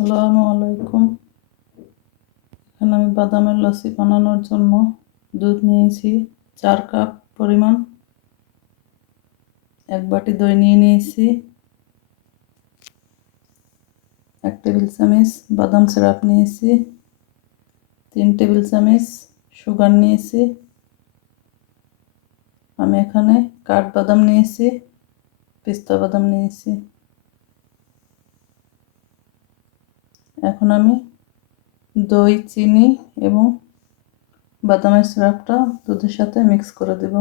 আসসালামু আলাইকুম। এখানে আমি বাদামের লস্যি বানানোর জন্য দুধ নিয়েছি, চার কাপ পরিমাণ। এক বাটি দই নিয়ে নিয়েছি। এক টেবিল চামচ বাদাম সিরাপ নিয়েছি। তিন টেবিল চামচ সুগার নিয়েছি। আমি এখানে কাঠবাদাম নিয়েছি, পিস্তা বাদাম নিয়েছি। এখন আমি দই, চিনি এবং বাদামের সিরাপটা দুধের সাথে মিক্স করে দেব।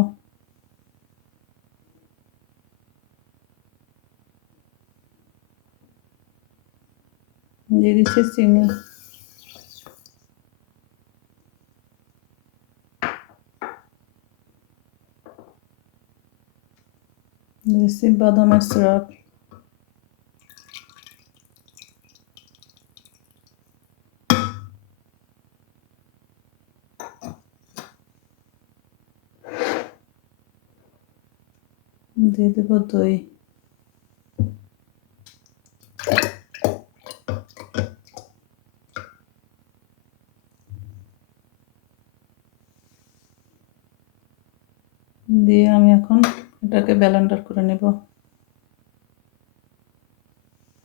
দিয়ে দিচ্ছি চিনি। দিয়েছি বাদামের সিরাপ দিয়ে দেবো দই। দিয়ে আমি এখন এটাকে ব্যালেন্ডার করে নেব।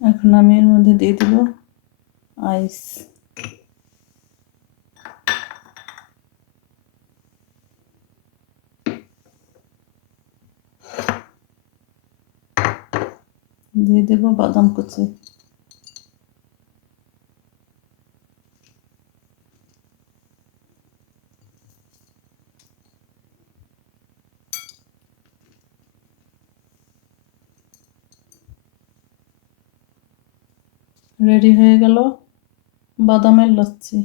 এখন আমি এর মধ্যে দিয়ে দিব আইস। দিয়ে দেব বাদাম কুচি রেডি হয়ে গেল? বাদামের লচ্ছি।